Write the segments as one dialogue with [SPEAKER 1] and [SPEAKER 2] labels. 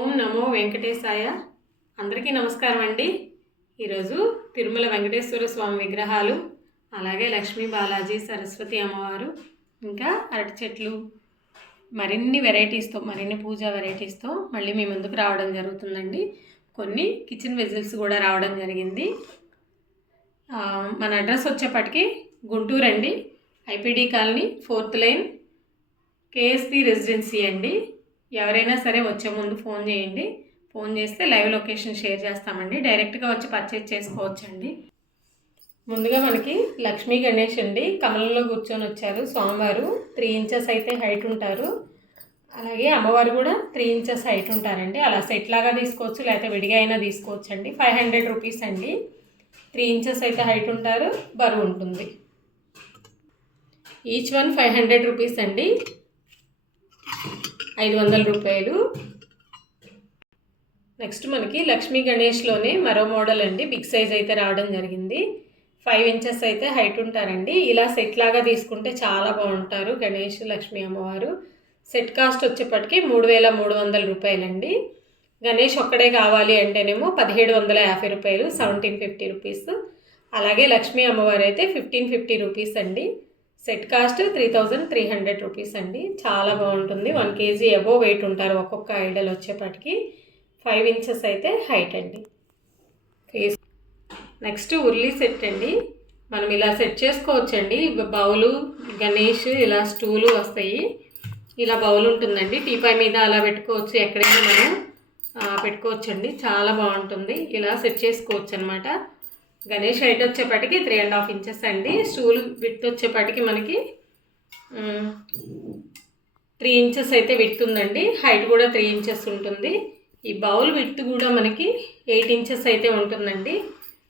[SPEAKER 1] ఓం నమో వెంకటేశాయ. అందరికీ నమస్కారం అండి. ఈరోజు తిరుమల వెంకటేశ్వర స్వామి విగ్రహాలు అలాగే లక్ష్మీ బాలాజీ సరస్వతి అమ్మవారు ఇంకా అరటి చెట్లు మరిన్ని వెరైటీస్తో మరిన్ని పూజా వెరైటీస్తో మళ్ళీ మీ ముందుకు రావడం జరుగుతుందండి. కొన్ని కిచెన్ వెజిల్స్ కూడా రావడం జరిగింది. మన అడ్రస్ వచ్చేప్పటికి గుంటూరు అండి. IPD colony fourth line KSP residency అండి. ఎవరైనా సరే వచ్చే ముందు ఫోన్ చేయండి. ఫోన్ చేస్తే లైవ్ లొకేషన్ షేర్ చేస్తామండి. డైరెక్ట్గా వచ్చి పర్చేజ్ చేసుకోవచ్చండి. ముందుగా మనకి లక్ష్మీ గణేష్ అండి. కమలంలో కూర్చొని వచ్చారు. స్వామివారు త్రీ ఇంచెస్ అయితే హైట్ ఉంటారు. అలాగే అమ్మవారు కూడా త్రీ ఇంచెస్ హైట్ ఉంటారండి. అలా సెట్ లాగా తీసుకోవచ్చు లేకపోతే విడిగా అయినా తీసుకోవచ్చు అండి ఫైవ్ హండ్రెడ్ రూపీస్ అండి. త్రీ ఇంచెస్ అయితే హైట్ ఉంటారు. బరువు ఉంటుంది. Each one five hundred rupees అండి. ఐదు వందల రూపాయలు. నెక్స్ట్ మనకి లక్ష్మీ గణేష్లోనే మరో మోడల్ అండి. బిగ్ సైజ్ అయితే రావడం జరిగింది. ఫైవ్ ఇంచెస్ అయితే హైట్ ఉంటారండి. ఇలా సెట్ లాగా తీసుకుంటే చాలా బాగుంటారు గణేష్ లక్ష్మీ అమ్మవారు. సెట్ కాస్ట్ వచ్చేప్పటికి మూడు వేల మూడు వందల రూపాయలండి. గణేష్ ఒక్కడే కావాలి అంటేనేమో పదిహేడు వందల యాభై రూపాయలు సెవెంటీన్ ఫిఫ్టీ రూపీస్ అలాగే లక్ష్మీ అమ్మవారు అయితే ఫిఫ్టీన్ ఫిఫ్టీ రూపీస్ అండి. Set cost three thousand three hundred rupees అండి. చాలా బాగుంటుంది. వన్ కేజీ అబో వెయిట్ ఉంటారు ఒక్కొక్క ఐడల్ వచ్చేప్పటికి ఫైవ్ ఇంచెస్ అయితే హైట్ అండి. ఫేస్ నెక్స్ట్ ఉర్లీ సెట్ అండి. మనం ఇలా సెట్ చేసుకోవచ్చండి. బౌలు గణేష్ ఇలా స్టూలు వస్తాయి. ఇలా బౌల్ ఉంటుందండి. టీపాయ్ మీద అలా పెట్టుకోవచ్చు. ఎక్కడైనా మనం పెట్టుకోవచ్చండి. చాలా బాగుంటుంది. ఇలా సెట్ చేసుకోవచ్చు అనమాట గణేష్ హైట్ వచ్చేప్పటికి త్రీ అండ్ హాఫ్ ఇంచెస్ అండి. స్టూల్ విత్ వచ్చేపాటికి మనకి త్రీ ఇంచెస్ అయితే విత్ ఉందండి. హైట్ కూడా త్రీ ఇంచెస్ ఉంటుంది. ఈ బౌల్ విత్ కూడా మనకి ఎయిట్ ఇంచెస్ అయితే ఉంటుందండి.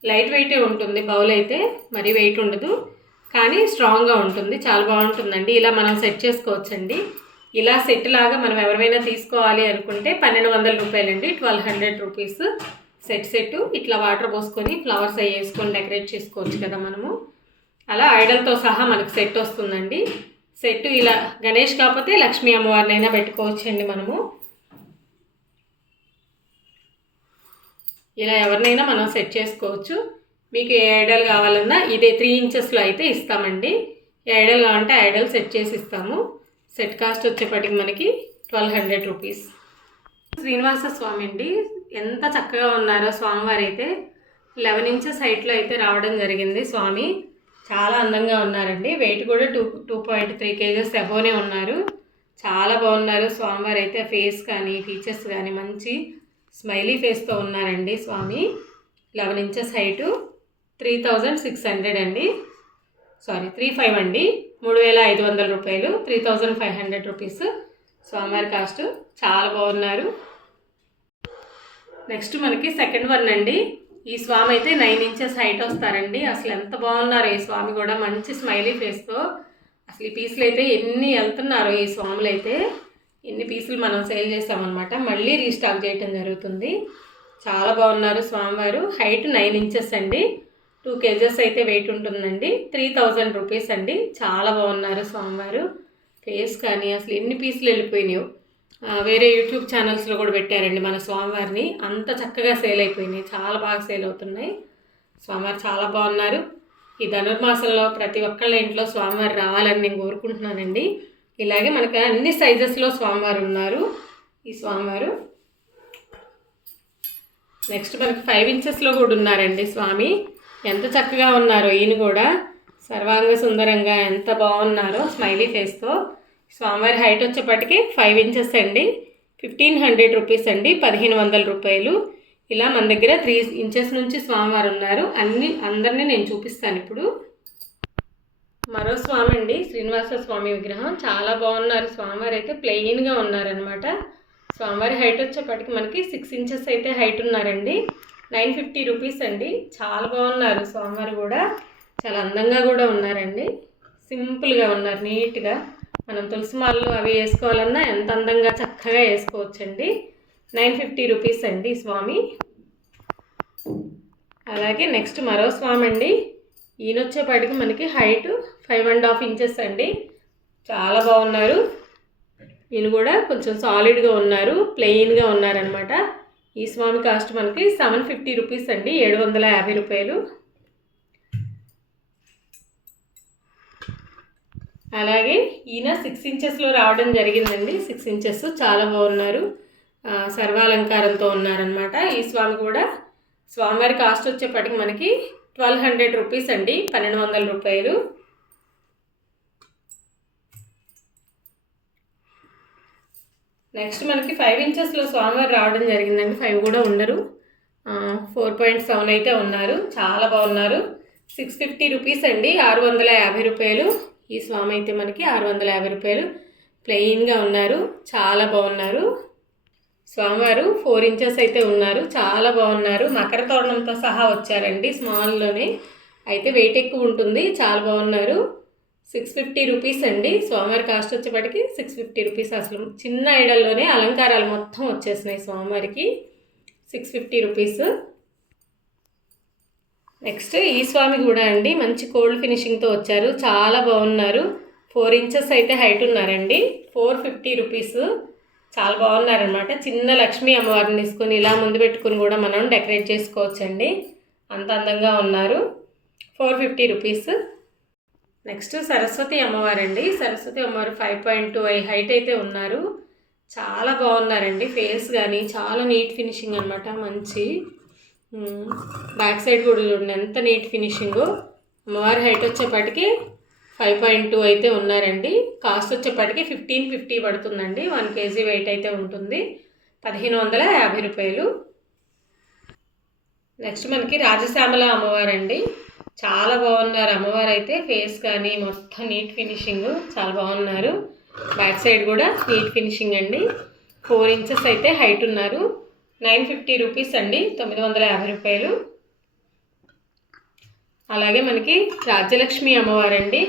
[SPEAKER 1] లైట్ వెయిటే ఉంటుంది బౌల్ అయితే మరీ వెయిట్ ఉండదు. కానీ స్ట్రాంగ్గా ఉంటుంది చాలా బాగుంటుందండి. ఇలా మనం సెట్ చేసుకోవచ్చండి. ఇలా సెట్ లాగా మనం ఎవరైనా తీసుకోవాలి అనుకుంటే పన్నెండు వందల రూపాయలండి twelve hundred rupees set set ఇట్లా వాటర్ పోసుకొని ఫ్లవర్స్ అవి వేసుకొని డెకరేట్ చేసుకోవచ్చు కదా మనము. అలా ఐడల్తో సహా మనకు సెట్ వస్తుందండి. సెట్ ఇలా గణేష్ కాకపోతే లక్ష్మీ అమ్మవారినైనా పెట్టుకోవచ్చండి మనము. ఇలా ఎవరినైనా మనం సెట్ చేసుకోవచ్చు. మీకు ఏ ఐడల్ కావాలన్నా ఇదే త్రీ ఇంచెస్లో అయితే ఇస్తామండి. ఏ ఐడల్ కావాలంటే ఐడల్ సెట్ చేసి ఇస్తాము. సెట్ కాస్ట్ వచ్చేప్పటికి మనకి twelve hundred rupees. Srinivasa Swamy అండి. ఎంత చక్కగా ఉన్నారో స్వామివారు అయితే లెవెన్ ఇంచెస్ హైట్లో అయితే రావడం జరిగింది స్వామి. చాలా అందంగా ఉన్నారండి. వెయిట్ కూడా two two point three kgs అబోనే ఉన్నారు. చాలా బాగున్నారు స్వామివారు అయితే ఫేస్ కానీ ఫీచర్స్ కానీ మంచి స్మైలీ ఫేస్తో ఉన్నారండి Swamy. Eleven inches height three thousand six hundred అండి. సారీ త్రీ ఫైవ్ అండి. మూడు వేల ఐదు వందల రూపాయలు. Three thousand five hundred rupees స్వామివారి కాస్ట్. చాలా బాగున్నారు. నెక్స్ట్ మనకి సెకండ్ వన్ అండి. ఈ స్వామి అయితే నైన్ ఇంచెస్ హైట్ వస్తారండి. అసలు ఎంత బాగున్నారు ఈ స్వామి కూడా. మంచి స్మైలీ ఫేస్తో. అసలు ఈ పీసులు అయితే ఎన్ని వెళ్తున్నారు ఈ స్వాములు అయితే. ఎన్ని పీసులు మనం సేల్ చేసామన్నమాట. మళ్ళీ రీస్టాక్ చేయటం జరుగుతుంది. చాలా బాగున్నారు స్వామివారు. హైట్ నైన్ ఇంచెస్ అండి. టూ కేజెస్ అయితే వెయిట్ ఉంటుందండి. త్రీ థౌజండ్ రూపీస్ అండి. చాలా బాగున్నారు స్వామివారు. ఫేస్ కానీ అసలు ఎన్ని పీసులు వెళ్ళిపోయినాయో. వేరే యూట్యూబ్ ఛానల్స్లో కూడా పెట్టారండి మన స్వామివారిని. అంత చక్కగా సేల్ అయిపోయినాయి. చాలా బాగా సేల్ అవుతున్నాయి. స్వామివారు చాలా బాగున్నారు. ఈ ధనుర్మాసంలో ప్రతి ఒక్కళ్ళ ఇంట్లో స్వామివారు రావాలని నేను కోరుకుంటున్నానండి. ఇలాగే మనకు అన్ని సైజెస్లో స్వామివారు ఉన్నారు. ఈ స్వామివారు నెక్స్ట్ మనకి ఫైవ్ ఇంచెస్లో కూడా ఉన్నారండి స్వామి. ఎంత చక్కగా ఉన్నారో ఈయన కూడా. సర్వాంగ సుందరంగా ఎంత బాగున్నారో స్మైలీ ఫేస్తో. స్వామివారి హైట్ వచ్చేప్పటికి ఫైవ్ ఇంచెస్ అండి. ఫిఫ్టీన్ హండ్రెడ్ రూపీస్ అండి. పదిహేను వందల రూపాయలు. ఇలా మన దగ్గర త్రీ ఇంచెస్ నుంచి స్వామివారు ఉన్నారు. అన్ని అందరినీ నేను చూపిస్తాను ఇప్పుడు. మరో స్వామి అండి. శ్రీనివాస స్వామి విగ్రహం. చాలా బాగున్నారు. స్వామివారు అయితే ప్లెయిన్గా ఉన్నారనమాట స్వామివారి హైట్ వచ్చేప్పటికి మనకి సిక్స్ ఇంచెస్ అయితే హైట్ ఉన్నారండి. నైన్ ఫిఫ్టీ రూపీస్ అండి. చాలా బాగున్నారు. స్వామివారు కూడా చాలా అందంగా కూడా ఉన్నారండి. సింపుల్గా ఉన్నారు. నీట్గా. మనం తులసి మాలలు అవి వేసుకోవాలన్నా ఎంత అందంగా చక్కగా వేసుకోవచ్చండి. నైన్ ఫిఫ్టీ రూపీస్ అండి స్వామి. అలాగే నెక్స్ట్ మరో స్వామి అండి ఈయన వచ్చేపాటికి మనకి height five and half inches అండి. చాలా బాగున్నారు. ఈయన కూడా కొంచెం సాలిడ్గా ఉన్నారు ప్లెయిన్గా ఉన్నారనమాట ఈ స్వామి కాస్ట్ మనకి సెవెన్ ఫిఫ్టీ రూపీస్ అండి ఏడు వందల యాభై రూపాయలు. అలాగే ఈయన సిక్స్ ఇంచెస్లో రావడం జరిగిందండి. సిక్స్ ఇంచెస్ చాలా బాగున్నారు. సర్వాలంకారంతో ఉన్నారనమాట ఈ స్వామి కూడా స్వామివారి కాస్ట్ వచ్చేప్పటికి మనకి ట్వెల్వ్ హండ్రెడ్ రూపీస్ అండి. పన్నెండు వందల రూపాయలు. నెక్స్ట్ మనకి ఫైవ్ ఇంచెస్లో స్వామివారు రావడం జరిగిందండి. ఫైవ్ కూడా ఉండరు. ఫోర్ పాయింట్ సెవెన్ అయితే ఉన్నారు. చాలా బాగున్నారు. సిక్స్ ఫిఫ్టీ రూపీస్ అండి. ఆరు వందల యాభై రూపాయలు. ఈ స్వామి అయితే మనకి ఆరు వందల యాభై రూపాయలు ప్లెయిన్గా ఉన్నారు. చాలా బాగున్నారు. స్వామివారు ఫోర్ ఇంచెస్ అయితే ఉన్నారు. చాలా బాగున్నారు. మకర తోరణంతో సహా వచ్చారండి. స్మాల్లోనే అయితే వెయిట్ ఎక్కువ ఉంటుంది. చాలా బాగున్నారు. సిక్స్ ఫిఫ్టీ రూపీస్ అండి. స్వామివారి కాస్ట్ వచ్చేప్పటికి సిక్స్ ఫిఫ్టీ రూపీస్ అసలు. చిన్న ఐడల్లోనే అలంకారాలు మొత్తం వచ్చేసినాయి స్వామివారికి. సిక్స్ ఫిఫ్టీ రూపీస్ నెక్స్ట్ ఈ స్వామి కూడా అండి. మంచి కోల్డ్ ఫినిషింగ్తో వచ్చారు. చాలా బాగున్నారు. ఫోర్ ఇంచెస్ అయితే హైట్ ఉన్నారండి. ఫోర్ ఫిఫ్టీ రూపీస్ చాలా బాగున్నారనమాట చిన్న లక్ష్మీ అమ్మవారిని తీసుకొని ఇలా ముందు పెట్టుకుని కూడా మనం డెకరేట్ చేసుకోవచ్చండి. అంత అందంగా ఉన్నారు. Four fifty rupees next Saraswati అమ్మవారండి. Saraswati అమ్మవారు ఫైవ్ పాయింట్ టూ ఐ హైట్ అయితే ఉన్నారు. చాలా బాగున్నారండి. ఫేస్ కానీ చాలా నీట్ ఫినిషింగ్ అనమాట మంచి బ్యాక్ సైడ్ కూడా చూడండి ఎంత నీట్ ఫినిషింగ్ అమ్మవారి హైట్ వచ్చేప్పటికి ఫైవ్ పాయింట్ టూ అయితే ఉన్నారండి. కాస్ట్ వచ్చేప్పటికి ఫిఫ్టీన్ ఫిఫ్టీ పడుతుందండి. వన్ కేజీ వెయిట్ అయితే ఉంటుంది. పదిహేను వందల యాభై రూపాయలు. నెక్స్ట్ మనకి రాజశ్యామల అమ్మవారండి. చాలా బాగున్నారు అమ్మవారు అయితే ఫేస్ కానీ మొత్తం నీట్ ఫినిషింగ్ చాలా బాగున్నారు. బ్యాక్ సైడ్ కూడా నీట్ ఫినిషింగ్ అండి. ఫోర్ ఇంచెస్ అయితే హైట్ ఉన్నారు. నైన్ ఫిఫ్టీ రూపీస్ అండి తొమ్మిది వందల యాభై రూపాయలు. అలాగే మనకి రాజ్యలక్ష్మి అమ్మవారండి.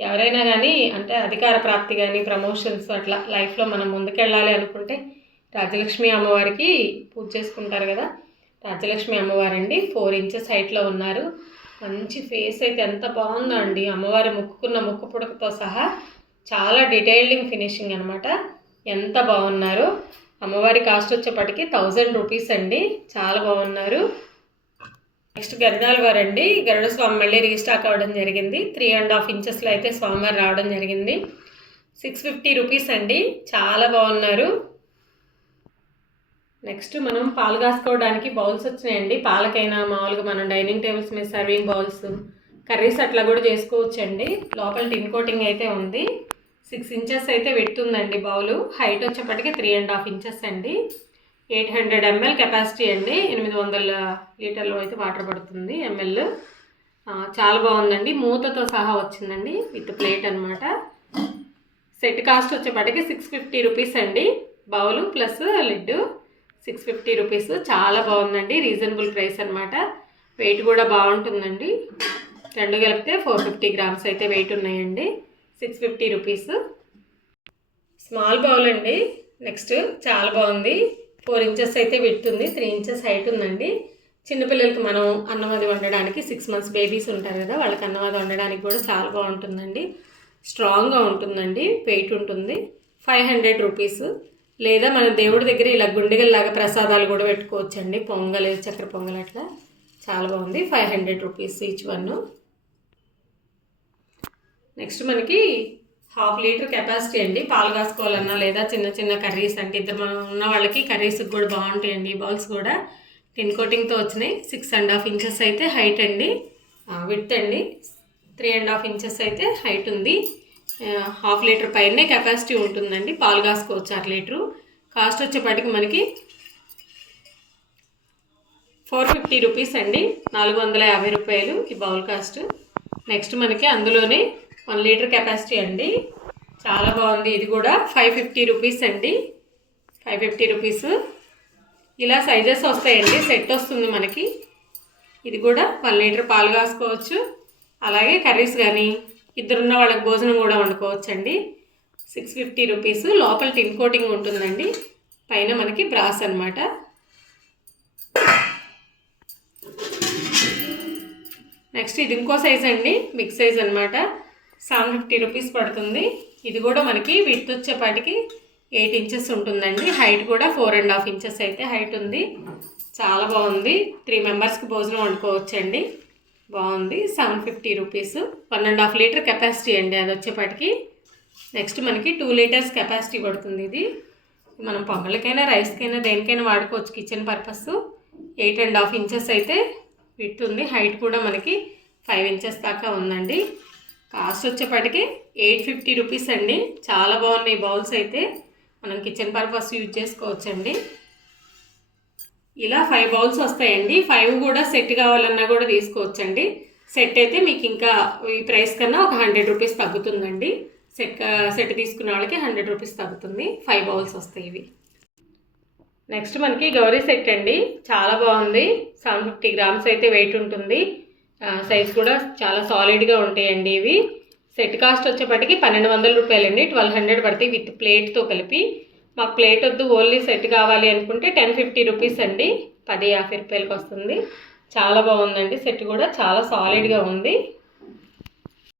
[SPEAKER 1] ఎవరైనా కానీ అంటే అధికార ప్రాప్తి కానీ ప్రమోషన్స్ అట్లా లైఫ్లో మనం ముందుకెళ్ళాలి అనుకుంటే రాజ్యలక్ష్మి అమ్మవారికి పూజ చేసుకుంటారు కదా. రాజ్యలక్ష్మి అమ్మవారండి ఫోర్ ఇంచెస్ హైట్లో ఉన్నారు. మంచి ఫేస్ అయితే ఎంత బాగుందో అండి. అమ్మవారి ముక్కుకున్న ముక్కు పుడకతో సహా చాలా డీటెయిలింగ్ ఫినిషింగ్ అనమాట ఎంత బాగున్నారో అమ్మవారి కాస్ట్ వచ్చేప్పటికి థౌజండ్ రూపీస్ అండి. చాలా బాగున్నారు. నెక్స్ట్ గరుడాల వారు అండి గరుడ స్వామి మళ్ళీ రీస్టాక్ అవ్వడం జరిగింది. త్రీ అండ్ హాఫ్ ఇంచెస్లో అయితే స్వామివారు రావడం జరిగింది. సిక్స్ ఫిఫ్టీ రూపీస్ అండి. చాలా బాగున్నారు. నెక్స్ట్ మనం పాలు కాసుకోవడానికి బౌల్స్ వచ్చినాయండి. పాలకైనా మామూలుగా మనం డైనింగ్ టేబుల్స్ మీద సర్వింగ్ బౌల్స్ కర్రీస్ అట్లా కూడా చేసుకోవచ్చండి. లోపల టిన్ కోటింగ్ అయితే ఉంది. సిక్స్ ఇంచెస్ అయితే పెడుతుందండి బౌలు. హైట్ వచ్చేప్పటికి త్రీ అండ్ హాఫ్ ఇంచెస్ అండి. ఎయిట్ హండ్రెడ్ ఎంఎల్ కెపాసిటీ అండి. ఎనిమిది వందల లీటర్లు అయితే వాటర్ పడుతుంది ఎంఎల్. చాలా బాగుందండి. మూతతో సహా వచ్చిందండి. విత్ ప్లేట్ అనమాట సెట్ కాస్ట్ వచ్చేప్పటికి సిక్స్ ఫిఫ్టీ రూపీస్ అండి. Bowl plus lid six fifty rupees చాలా బాగుందండి. రీజనబుల్ ప్రైస్ అనమాట వెయిట్ కూడా బాగుంటుందండి. రెండు కలిపితే ఫోర్ ఫిఫ్టీ గ్రామ్స్ అయితే వెయిట్ ఉన్నాయండి. Six fifty rupees. Small bowl అండి. నెక్స్ట్ చాలా బాగుంది. ఫోర్ ఇంచెస్ అయితే విట్టుంది త్రీ ఇంచెస్ హైట్ ఉందండి. చిన్నపిల్లలకి మనం అన్నం అది వండడానికి సిక్స్ మంత్స్ బేబీస్ ఉంటారు కదా వాళ్ళకి అన్నం అది వండడానికి కూడా చాలా బాగుంటుందండి. స్ట్రాంగ్గా ఉంటుందండి. వెయిట్ ఉంటుంది. ఫైవ్ హండ్రెడ్ రూపీస్ లేదా మన దేవుడి దగ్గర ఇలా గుండెగల్లాగా ప్రసాదాలు కూడా పెట్టుకోవచ్చండి. పొంగల్ చక్కెర పొంగల్ అట్లా. చాలా బాగుంది. Five hundred rupees each one next మనకి హాఫ్ లీటర్ కెపాసిటీ అండి. పాలు కాసుకోవాలన్నా లేదా చిన్న చిన్న కర్రీస్ అంటే ఇద్దరు మనం ఉన్న వాళ్ళకి కర్రీస్ కూడా బాగుంటాయండి. బౌల్స్ కూడా టిన్ కోటింగ్తో వచ్చినాయి. సిక్స్ అండ్ హాఫ్ ఇంచెస్ అయితే హైట్ అండి. విత్ అండి. త్రీ అండ్ హాఫ్ ఇంచెస్ అయితే హైట్ ఉంది. హాఫ్ లీటర్ పైనే కెపాసిటీ ఉంటుందండి. పాలు కాసుకోవచ్చు అర లీటరు. కాస్ట్ వచ్చేపాటికి మనకి ఫోర్ ఫిఫ్టీ రూపీస్ అండి. నాలుగు వందల యాభై రూపాయలు ఈ బౌల్ కాస్ట్. నెక్స్ట్ మనకి అందులోనే వన్ లీటర్ కెపాసిటీ అండి. చాలా బాగుంది. ఇది కూడా ఫైవ్ ఫిఫ్టీ రూపీస్ అండి. Five fifty rupees. ఇలా సైజెస్ వస్తాయండి. సెట్ వస్తుంది మనకి. ఇది కూడా వన్ లీటర్ పాలు కాసుకోవచ్చు. అలాగే కర్రీస్ కానీ ఇద్దరున్న వాళ్ళకి భోజనం కూడా వండుకోవచ్చు అండి సిక్స్ ఫిఫ్టీ రూపీస్. లోపల టిన్ కోటింగ్ ఉంటుందండి. పైన మనకి బ్రాస్ అన్నమాట. నెక్స్ట్ ఇది ఇంకో సైజ్ అండి. బిగ్ సైజ్ అనమాట సెవెన్ ఫిఫ్టీ రూపీస్ పడుతుంది. ఇది కూడా మనకి విత్ వచ్చేపాటికి ఎయిట్ ఇంచెస్ ఉంటుందండి. హైట్ కూడా ఫోర్ అండ్ హాఫ్ ఇంచెస్ అయితే హైట్ ఉంది. చాలా బాగుంది. త్రీ మెంబర్స్కి భోజనం వండుకోవచ్చండి. బాగుంది. Seven fifty rupees. One and half litre capacity అండి. అది వచ్చేపాటికి నెక్స్ట్ మనకి టూ లీటర్స్ కెపాసిటీ పడుతుంది ఇది. మనం పొంగలకైనా రైస్కైనా దేనికైనా వాడుకోవచ్చు kitchen purpose eight and half inches అయితే విత్ ఉంది. హైట్ కూడా మనకి ఫైవ్ ఇంచెస్ దాకా ఉందండి. కాస్ట్ వచ్చేప్పటికి ఎయిట్ ఫిఫ్టీ రూపీస్ అండి. చాలా బాగున్నాయి బౌల్స్ అయితే. మనం కిచెన్ పర్పస్ యూజ్ చేసుకోవచ్చండి. ఇలా ఫైవ్ బౌల్స్ వస్తాయండి. ఫైవ్ కూడా సెట్ కావాలన్నా కూడా తీసుకోవచ్చండి. సెట్ అయితే మీకు ఇంకా ఈ ప్రైస్ కన్నా ఒక హండ్రెడ్ రూపీస్ తగ్గుతుందండి. సెట్ సెట్ తీసుకున్న వాళ్ళకి హండ్రెడ్ రూపీస్ తగ్గుతుంది. ఫైవ్ బౌల్స్ వస్తాయి ఇవి. నెక్స్ట్ మనకి గౌరీ సెట్ అండి. చాలా బాగుంది. సెవెన్ ఫిఫ్టీ గ్రామ్స్ అయితే వెయిట్ ఉంటుంది. సైజ్ కూడా చాలా సాలిడ్గా ఉంటాయండి ఇవి. సెట్ కాస్ట్ వచ్చేప్పటికి పన్నెండు వందల రూపాయలండి. ట్వెల్వ్ హండ్రెడ్ పడతాయి విత్ ప్లేట్తో కలిపి. మాకు ప్లేట్ వద్దు ఓన్లీ సెట్ కావాలి అనుకుంటే టెన్ ఫిఫ్టీ రూపీస్ అండి. పది యాభై రూపాయలకి వస్తుంది. చాలా బాగుందండి. సెట్ కూడా చాలా సాలిడ్గా ఉంది.